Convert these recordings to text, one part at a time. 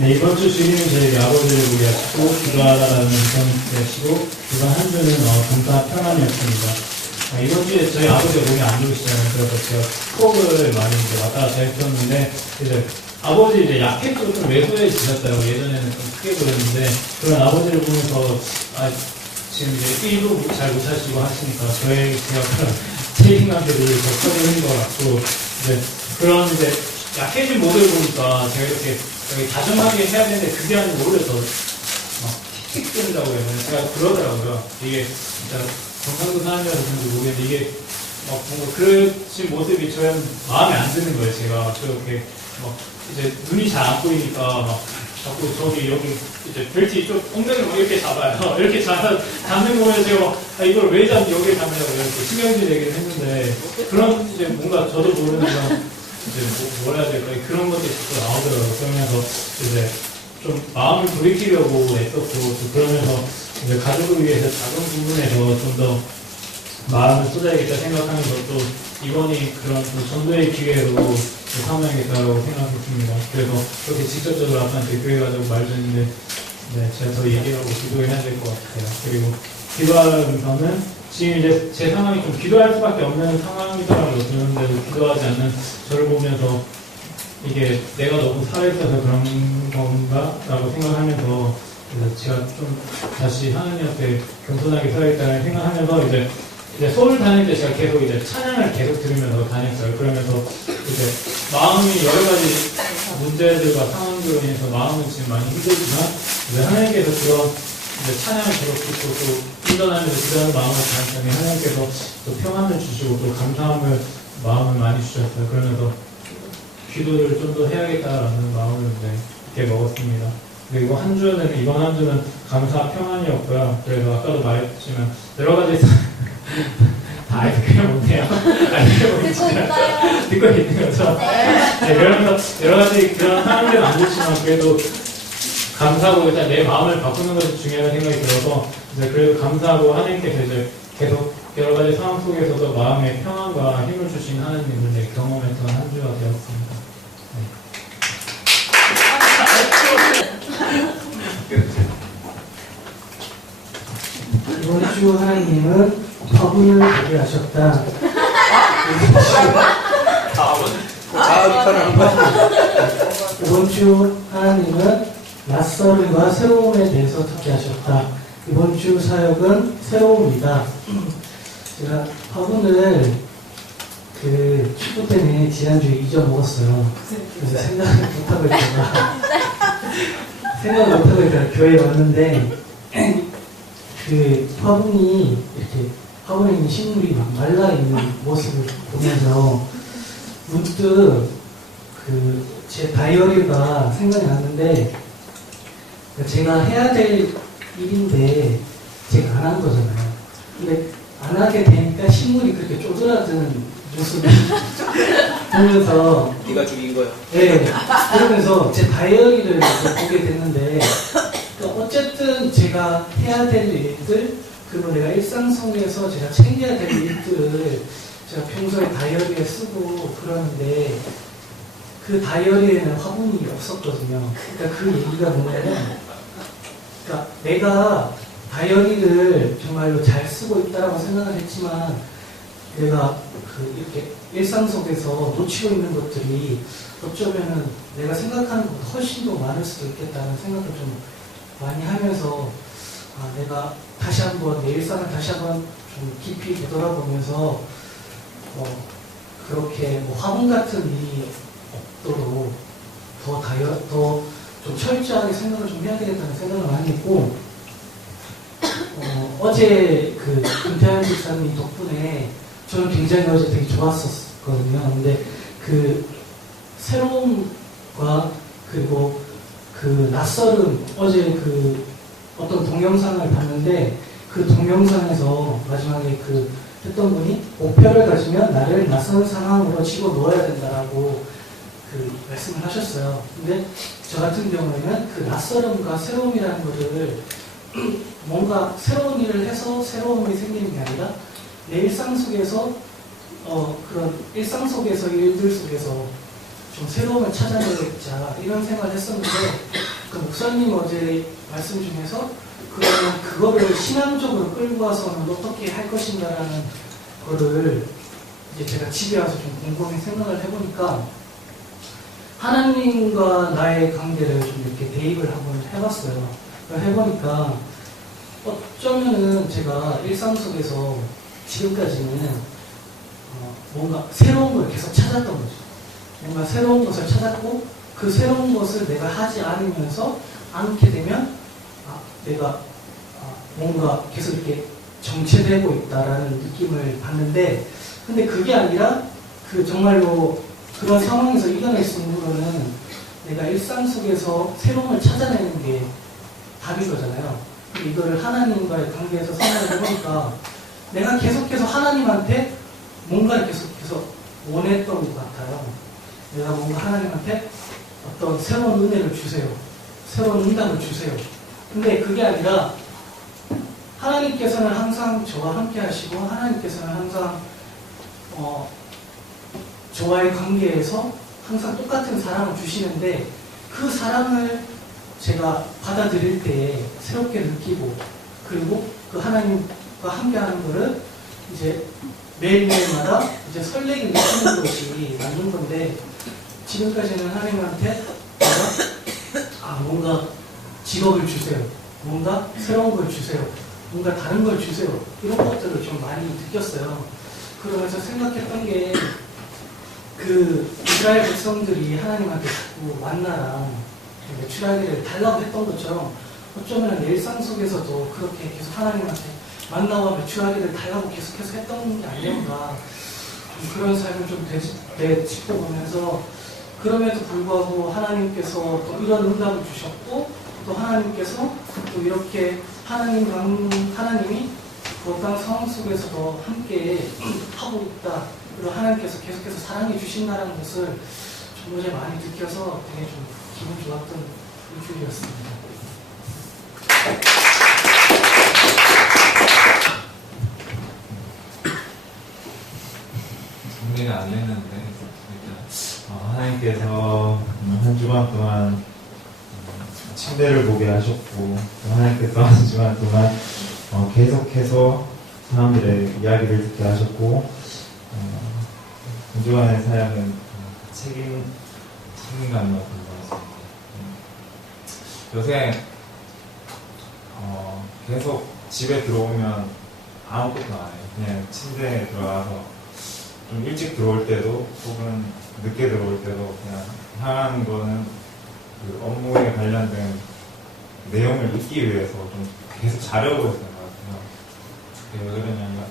네, 이번 주 주일은 저희 아버지를 위하시고 기도하라는 것이고 이번 한 주는 감사 평안이었습니다. 이번 주에 저희 아버지가 몸이 안 좋으시잖아요. 그래서 제가 톡을 많이 이제 왔다 갔다 했었는데 이제 아버지 이제 약했고 좀 왜소해지셨어요. 예전에는 좀 크게 그랬는데 그런 아버지를 보면서 지금 이제 일도 잘 못하시고 하시니까 제가 그런 책임감들이 더 커지는 것 같고 이제 그런 이제 약해진 모습을 보니까 제가 이렇게 다정하게 해야 되는데 그게 아니고 오히려 더 막 틱틱거린다고 해야 되나 제가 그러더라고요. 이게 진짜 경상도 사람이라서 그런지 모르겠는데 이게 막 뭔가 그러신 모습이 저는 마음에 안 드는 거예요. 제가 그렇게 막 이제 눈이 잘 안 보이니까 막 자꾸 저기 여기 이제 벨트 쪽 엉덩이를 막 이렇게 잡아요. 이렇게 잡는 거 보면 제가 이걸 왜 여기에 잡냐고 이렇게 신경질 얘기를 했는데 그런 이제 뭔가 저도 모르는 이제 뭐라 해야 될까 그런 것들이 자꾸 나오더라고요. 그러면서 이제 좀 마음을 돌이키려고 애썼고 또 그러면서 이제 가족을 위해서 작은 부분에서 좀 더 마음을 쏟아야겠다 생각하면서 또 이번이 그런 전도의 기회로 삼아야겠다고 생각했습니다. 그래서 그렇게 직접적으로 아빠한테 교회 가자고 말도 했는데 네, 제가 더 얘기하고 기도해야 될 것 같아요. 그리고 기도하면서는 지금 이제 제 상황이 좀 기도할 수밖에 없는 상황이더라고요. 그런데도 기도하지 않는 저를 보면서 이게 내가 너무 살아있어서 그런 건가? 라고 생각하면서 제가 좀 다시 하나님 앞에 겸손하게 살아있다는 생각하면서 이제 서울 다닐 때 제가 계속 이제 찬양을 계속 들으면서 다녔어요. 그러면서 이제 마음이 여러 가지 문제들과 상황들로 인해서 마음은 지금 많이 힘들지만 이제 하나님께서 그런 이제 찬양을 계속 듣고 또 운전하면서 기도하는 마음을 다했더니 하나님께서 또 평안을 주시고 또 감사함을 마음을 많이 주셨어요. 그러면서 기도를 좀 더 해야겠다라는 마음을 이렇게 먹었습니다. 그리고 이번 한 주는 감사 평안이었고요. 그래서 아까도 말했지만 여러 가지 다 그냥 못해요. 듣고 있는 거죠. 네, 그러면서 여러 가지 그런 상황들은 안 좋지만 그래도 감사하고 일단 내 마음을 바꾸는 것이 중요하다는 생각이 들어서 이제 그래도 감사하고 하나님께서 이제 계속 여러 가지 상황 속에서도 마음의 평안과 힘을 주신 하나님을 경험했던 한 주가 되었습니다. 이번 주 하나님은 화분을 보게 하셨다. 이번 주 하나님은 낯설음과 새로움에 대해서 듣게 하셨다. 이번 주 사역은 새로움이다. 제가 화분을 축구 때문에 지난주에 잊어먹었어요. 그래서 생각을 못하고 있다가 교회에 왔는데 화분이 이렇게 화분에 있는 식물이 막 말라있는 모습을 보면서 문득 제 다이어리가 생각이 났는데 제가 해야 될 일인데 제가 안 한 거잖아요. 근데 안 하게 되니까 식물이 그렇게 쪼그라드는 모습을 보면서 네가 죽인 거야. 네, 그러면서 제 다이어리를 보게 됐는데 어쨌든 제가 해야 될 일들 그리고 내가 일상 속에서 제가 챙겨야 될 일들을 제가 평소에 다이어리에 쓰고 그러는데 그 다이어리에는 화분이 없었거든요. 그러니까 그 얘기가 뭐냐면 그러니까 내가 다이어리를 정말로 잘 쓰고 있다라고 생각을 했지만 내가 이렇게 일상 속에서 놓치고 있는 것들이 어쩌면은 내가 생각하는 것보다 훨씬 더 많을 수도 있겠다는 생각을 좀 많이 하면서 내가 다시 한번 내 일상을 다시 한번 좀 깊이 되돌아보면서 그렇게 화분 같은 일이 없도록 더 좀 철저하게 생각을 좀 해야 되겠다는 생각을 많이 했고 어제 김태현 집사님 덕분에 저는 굉장히 어제 되게 좋았었거든요. 근데 새로움과 그리고 낯설음 어제 어떤 동영상을 봤는데 그 동영상에서 마지막에 했던 분이 목표를 가지면 나를 낯선 상황으로 집어넣어야 된다라고 말씀을 하셨어요. 근데 저 같은 경우에는 낯설음과 새로움이라는 것을 뭔가 새로운 일을 해서 새로움이 생기는 게 아니라 내 일상 속에서 그런 일상 속에서 일들 속에서 좀 새로움을 찾아내자 이런 생각을 했었는데 그 목사님 어제 말씀 중에서 그러면 그거를 신앙적으로 끌고 와서는 어떻게 할 것인가라는 거를 이제 제가 집에 와서 좀 곰곰이 생각을 해보니까 하나님과 나의 관계를 좀 이렇게 대입을 한번 해봤어요. 해보니까 어쩌면은 제가 일상 속에서 지금까지는 뭔가 새로운 걸 계속 찾았던 거죠. 뭔가 새로운 것을 찾았고 그 새로운 것을 내가 하지 않게 되면 내가 뭔가 계속 이렇게 정체되고 있다라는 느낌을 받는데 근데 그게 아니라 그 정말로 그런 상황에서 이겨낼 수 있는 거는 내가 일상 속에서 새로운 걸 찾아내는 게 답인 거잖아요. 이거를 하나님과의 관계에서 생각을 해보니까 내가 계속해서 하나님한테 뭔가를 계속해서 원했던 것 같아요. 내가 뭔가 하나님한테 어떤 새로운 은혜를 주세요. 새로운 응답을 주세요. 근데 그게 아니라 하나님께서는 항상 저와 함께 하시고 하나님께서는 항상 저와의 관계에서 항상 똑같은 사랑을 주시는데 그 사랑을 제가 받아들일 때에 새롭게 느끼고 그리고 그 하나님과 함께하는 거를 이제 매일매일마다 이제 설레게 느끼는 것이 맞는 건데 지금까지는 하나님한테 내가 뭔가 직업을 주세요. 뭔가 새로운 걸 주세요. 뭔가 다른 걸 주세요. 이런 것들을 좀 많이 느꼈어요. 그러면서 생각했던 게 그 이스라엘 백성들이 하나님한테 자꾸 만나라 출애굽기를 달라고 했던 것처럼 어쩌면 일상 속에서도 그렇게 계속 하나님한테 만나와 매출하기를 달라고 계속해서 했던 게 아닌가 그런 삶을 좀 되짚어보면서 그럼에도 불구하고 하나님께서 또 이런 응답을 주셨고 또 하나님께서 또 이렇게 하나님이 그 어떤 상황 속에서도 함께 하고 있다. 그리고 하나님께서 계속해서 사랑해 주신다는 것을 좀 어제 많이 느껴서 되게 좀 기분 좋았던 일주일이었습니다. 정리가 안 됐는데 하나님께서 한 주간 동안 침대를 보게 하셨고 하나님께서 한 주간 동안 계속해서 사람들의 이야기를 듣게 하셨고 한 주간의 사역은 책임감이 없는 것 같습니다. 요새 계속 집에 들어오면 아무것도 안 해요. 그냥 침대에 들어가서 좀 일찍 들어올 때도 혹은 늦게 들어올 때도 그냥 하는 거는 그 업무에 관련된 내용을 읽기 위해서 좀 계속 자려고 했던 것 같아요. 왜 그러냐면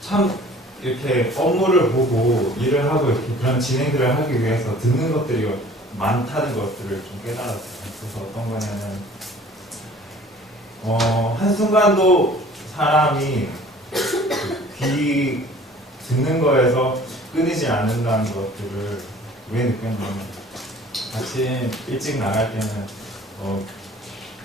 참 이렇게 업무를 보고 일을 하고 이렇게 그런 진행들을 하기 위해서 듣는 것들이 많다는 것들을 좀 깨달았어요. 그래서 어떤 거냐면 한순간도 사람이 귀 듣는 거에서 끊이지 않는다는 것들을 왜 느꼈냐면 아침 일찍 나갈 때는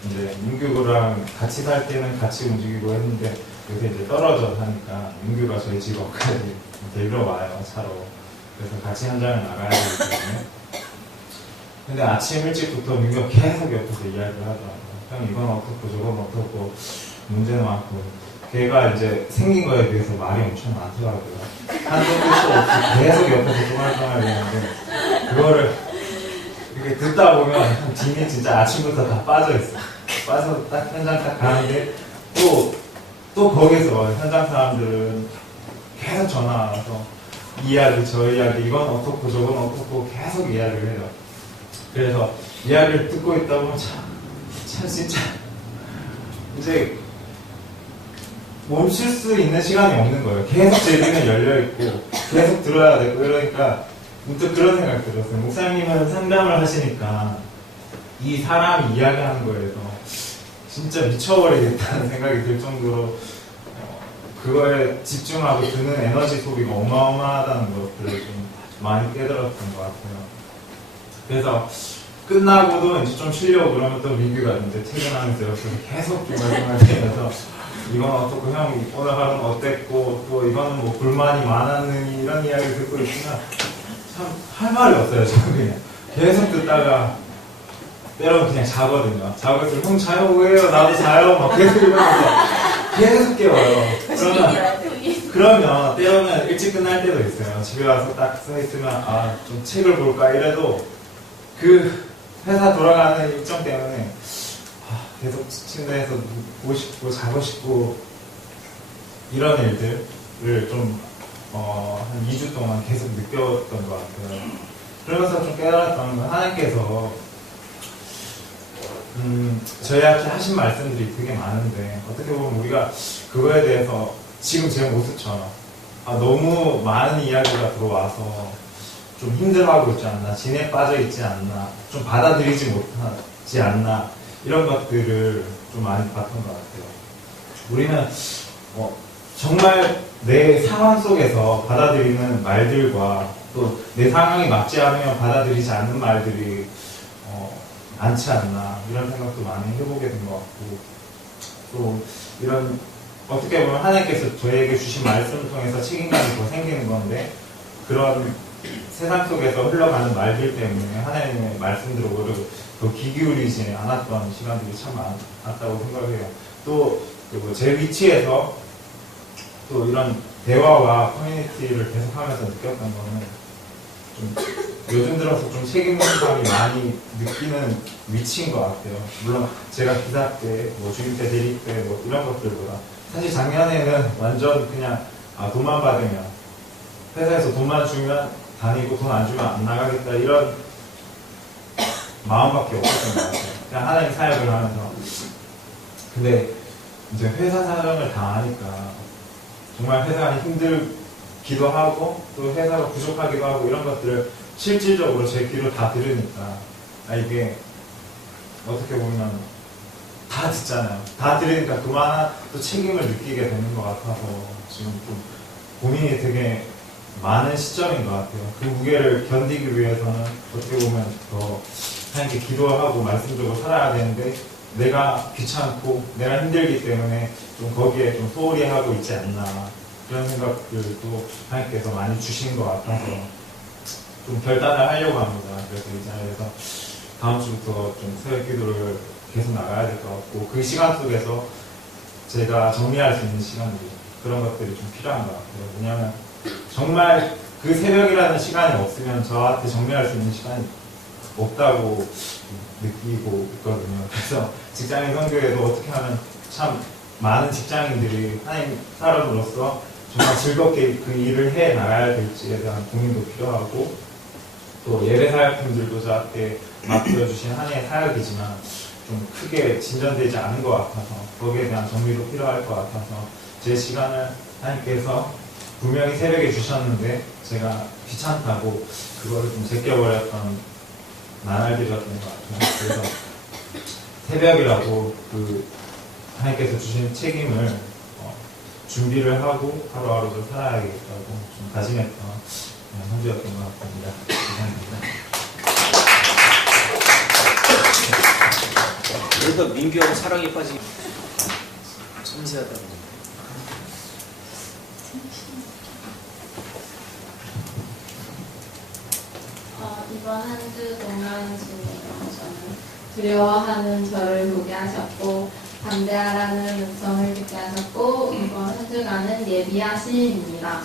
이제 민규랑 같이 살 때는 같이 움직이고 했는데 요새 이제 떨어져 사니까 민규가 저희 집 앞까지 데리러 와요, 차로. 그래서 같이 현장을 나가야 되기 때문에. 근데 아침 일찍부터 민규가 계속 옆에서 이야기를 하더라고요. 형 이건 어떻고 저건 어떻고 문제는 많고. 걔가 이제 생긴 거에 비해서 말이 엄청 많더라고요. 한도 끝도 없이 계속 옆에서 쪼말쪼말 되는데 그거를 이렇게 듣다 보면 진이 진짜 아침부터 다 빠져있어. 빠져서 딱 현장 딱 가는데 또 거기서 현장 사람들은 계속 전화 와서 이야기 저 이야기 이건 어떻고 저건 어떻고 계속 이야기를 해요. 그래서 이야기를 듣고 있다 보면 참 진짜 이제 멈출 수 있는 시간이 없는 거예요. 계속 제 귀는 열려있고 계속 들어야 되고 이러니까 문득 그런 생각이 들었어요. 목사님은 상담을 하시니까 이 사람이 이야기하는 거에서 진짜 미쳐버리겠다는 생각이 들 정도로 그거에 집중하고 드는 에너지 소비가 어마어마하다는 것들을 좀 많이 깨달았던 것 같아요. 그래서 끝나고도 이제 좀 쉬려고 그러면 또 민규가 이제 퇴근하면서 옆에서 계속 중얼중얼대면서 이건 어떻고 형 오늘 하루는 어땠고 또 이거는 뭐 불만이 많았느니 이런 이야기를 듣고 있으면 참 할 말이 없어요. 저는 그냥 계속 듣다가 때로는 그냥 자거든요. 자고 있으면 형 자요 왜요? 나도 자요. 막 계속 이러면서 계속 깨워요. 그러면 때로는 일찍 끝날 때도 있어요. 집에 와서 딱 서 있으면 아 좀 책을 볼까 이래도 그 회사 돌아가는 일정 때문에 계속 침대에서 눕고 싶고 자고 싶고 이런 일들을 좀 한 2주 동안 계속 느꼈던 것 같아요. 그러면서 좀 깨달았던 건 하나님께서 저희한테 하신 말씀들이 되게 많은데 어떻게 보면 우리가 그거에 대해서 지금 제 모습처럼 너무 많은 이야기가 들어와서 좀 힘들어하고 있지 않나, 진에 빠져 있지 않나, 좀 받아들이지 못하지 않나 이런 것들을 좀 많이 봤던 것 같아요. 우리는 정말 내 상황 속에서 받아들이는 말들과 또 내 상황이 맞지 않으면 받아들이지 않는 말들이 많지 않나 이런 생각도 많이 해보게 된 것 같고 또 이런 어떻게 보면 하나님께서 저에게 주신 말씀을 통해서 책임감이 더 생기는 건데 그런 세상 속에서 흘러가는 말들 때문에 하나님의 말씀들을 오히려 더 귀 기울이지 않았던 시간들이 참 많았다고 생각해요. 또 제 위치에서 또 이런 대화와 커뮤니티를 계속하면서 느꼈던 거는 좀 요즘 들어서 좀 책임감이 많이 느끼는 위치인 것 같아요. 물론 제가 기사 때, 주임 때, 대리 때 이런 것들보다 사실 작년에는 완전 그냥 돈만 받으면 회사에서 돈만 주면 다니고 돈 안 주면 안 나가겠다 이런 마음밖에 없었던 것 같아요. 그냥 하나님 사역을 하면서 근데 이제 회사 사정을 당하니까 정말 회사가 힘들기도 하고 또 회사가 부족하기도 하고 이런 것들을 실질적으로 제 귀로 다 들으니까 이게 어떻게 보면 다 듣잖아요. 다 들으니까 그만한 또 책임을 느끼게 되는 것 같아서 지금 좀 고민이 되게 많은 시점인 것 같아요. 그 무게를 견디기 위해서는 어떻게 보면 더 하나님께 기도하고 말씀적으로 살아야 되는데 내가 귀찮고 내가 힘들기 때문에 좀 거기에 좀 소홀히 하고 있지 않나 그런 생각들도 하나님께서 많이 주신 것 같아서 좀 결단을 하려고 합니다. 그래서 이 자리에서 다음 주부터 좀 새벽 기도를 계속 나가야 될 것 같고 그 시간 속에서 제가 정리할 수 있는 시간들 그런 것들이 좀 필요한 것 같아요. 왜냐하면 정말 그 새벽이라는 시간이 없으면 저한테 정리할 수 있는 시간이 없다고 느끼고 있거든요. 그래서 직장인 선교에도 어떻게 하면 참 많은 직장인들이 하나님 사람으로서 정말 즐겁게 그 일을 해 나가야 될지에 대한 고민도 필요하고 또 예배 사역팀들도 저한테 맡겨주신 하나의 사역이지만 좀 크게 진전되지 않은 것 같아서 거기에 대한 정리도 필요할 것 같아서 제 시간을 하나님께서 분명히 새벽에 주셨는데 제가 귀찮다고 그거를 좀 제껴버렸던 나날들이었던 것 같아요. 그래서 새벽이라도 그 하나님께서 주신 책임을 준비를 하고 하루하루 좀 살아야겠다고 좀 다짐했던 현주였던 것 같습니다. 감사합니다. 그래도 민규하고 사랑에 빠진 섬세하다고. 이번 한 주 동안 저는 두려워하는 저를 보게 하셨고 담대하라는 음성을 듣게 하셨고 이번 한 주간은 예비하심입니다.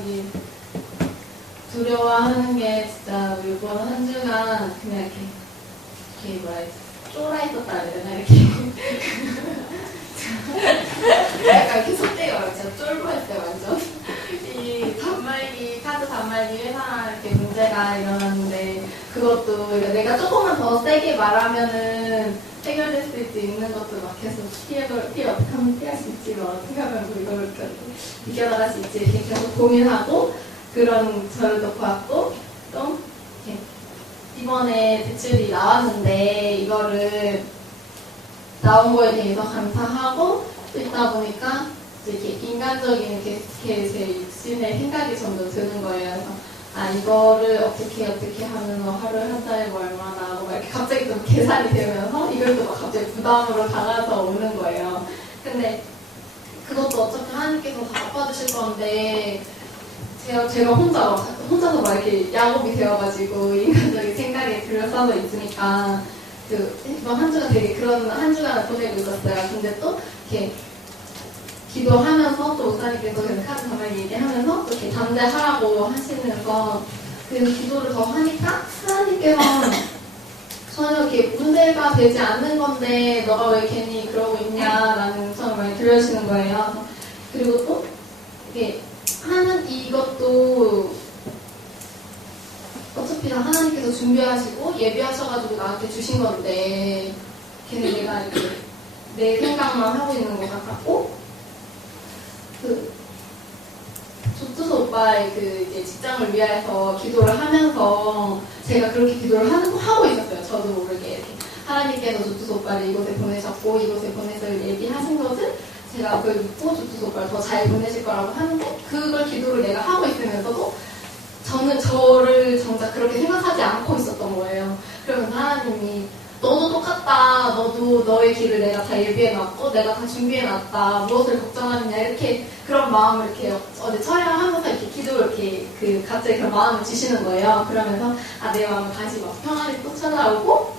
이게 두려워하는 게 진짜 이번 한 주간 그냥 이렇게 뭐라 해야 쫄아 있었다 해야 되나 이렇게 약간 이렇게 속대요. 진짜 쫄보 했어요 완전. 이 단말기 카드 단말기 회사 이렇게 문제가 일어났는데 그것도 내가 조금만 더 세게 말하면은 해결될 수 있는 것도 막 계속 어떻게 하면 피할 수 있지, 어떻게 하면 이걸 이겨나갈 수 있지 이렇게 계속 고민하고 그런 저를 또 보았고 또 이렇게 이번에 대출이 나왔는데 이거를 나온 거에 대해서 감사하고 또 있다 보니까 이렇게 인간적인 제 육신의 생각이 점점 드는 거예요. 그래서 이거를 어떻게 하면 하루에 한 달에 뭐 얼마나 하고 막 이렇게 갑자기 좀 계산이 되면서 이걸 또 막 갑자기 부담으로 다가서 오는 거예요. 근데 그것도 어차피 하나님께서 다 갚아주실 건데 제가 혼자서 막 이렇게 야곱이 되어가지고 인간적인 생각에 들어서서 있으니까 이번 한 주가 되게 그런 한 주간을 보내고 있었어요. 근데 또 이렇게 기도하면서 또 목사님께서 그 카드 가만히 얘기하면서 또 이렇게 담대하라고 하시면서 그 기도를 더 하니까 하나님께서 전혀 이렇게 문제가 되지 않는 건데 너가 왜 괜히 그러고 있냐라는 점을 많이 들려주시는 거예요. 그리고 또 이게 이것도 어차피 다 하나님께서 준비하시고 예비하셔가지고 나한테 주신 건데 걔는 내가 이렇게 내 생각만 하고 있는 것 같고 조투소 오빠의 이제 직장을 위해서 기도를 하면서 제가 그렇게 기도를 하고 있었어요. 저도 모르게 이렇게 하나님께서 조투소 오빠를 이곳에 보내셨고 이곳에 보내서 예비하신 것을 제가 그걸 믿고 조투소 오빠를 더 잘 보내실 거라고 하는데 그걸 기도를 내가 하고 있으면서도 저는 저를 정작 그렇게 생각하지 않고 있었던 거예요. 그러면서 하나님이 너도 똑같다. 너도 너의 길을 내가 다 예비해놨고 내가 다 준비해놨다. 무엇을 걱정하느냐 이렇게 그런 마음을 이렇게 어제 촬영하면서 이렇게 기도를 이렇게 갑자기 그런 마음을 주시는 거예요. 그러면서 내 마음을 다시 막 평안히 또 찾아오고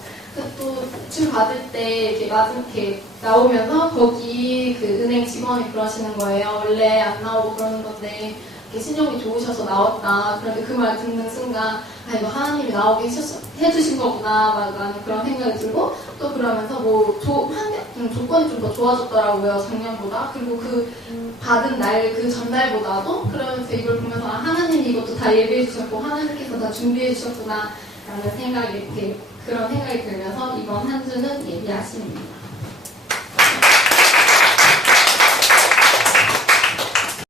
또 줄 받을 때 이렇게 나오면서 거기 은행 직원이 그러시는 거예요. 원래 안 나오고 그러는 건데 신용이 좋으셔서 나왔다. 그런데 그 말 듣는 순간 이거 하나님이 나오게 해주신 거구나 라는 그런 생각이 들고 또 그러면서 조건이 좀 더 좋아졌더라고요. 작년보다. 그리고 받은 날 그 전날보다도 그러면서 이걸 보면서 하나님이 이것도 다 예비해 주셨고 하나님께서 다 준비해 주셨구나 라는 생각이 그런 생각이 들면서 이번 한 주는 예비하심입니다.